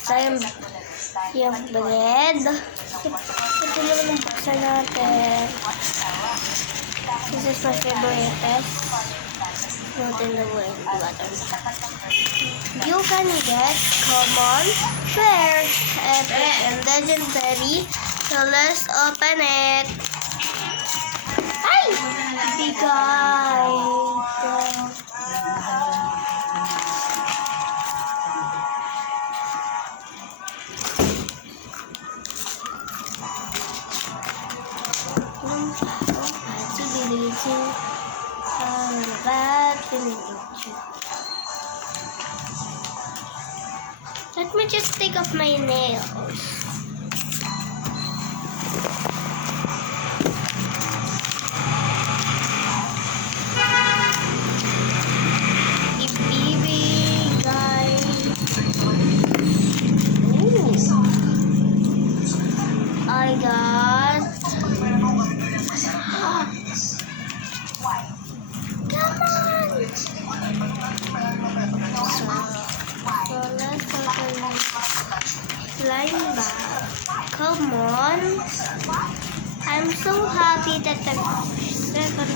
So, yung bread. Ito naman ang buksan natin. This is my favorite. Not in the world, water. You can get common, rare, epic, and legendary. So let's open it. Ay! Bigay! Let me just take off my nails. Ibibigay. Ooh. I got. Come on. So let's open slime bag. Come on. I'm so happy that the second.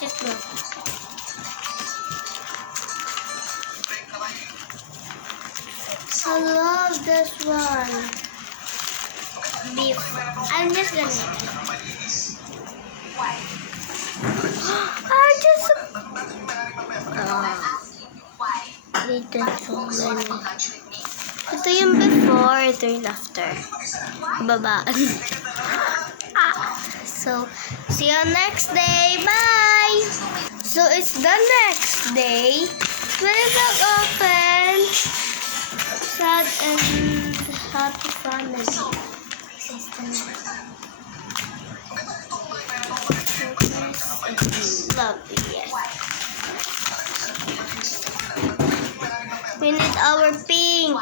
Just look. I love this one. Beef. I'm just gonna eat it. I just eaten so many. Ito yung before, ito yung after. Babaan. So, see you next day. Bye! So, it's the next day. When it's open, sad and happy family. Lovely, yes. We need our pink.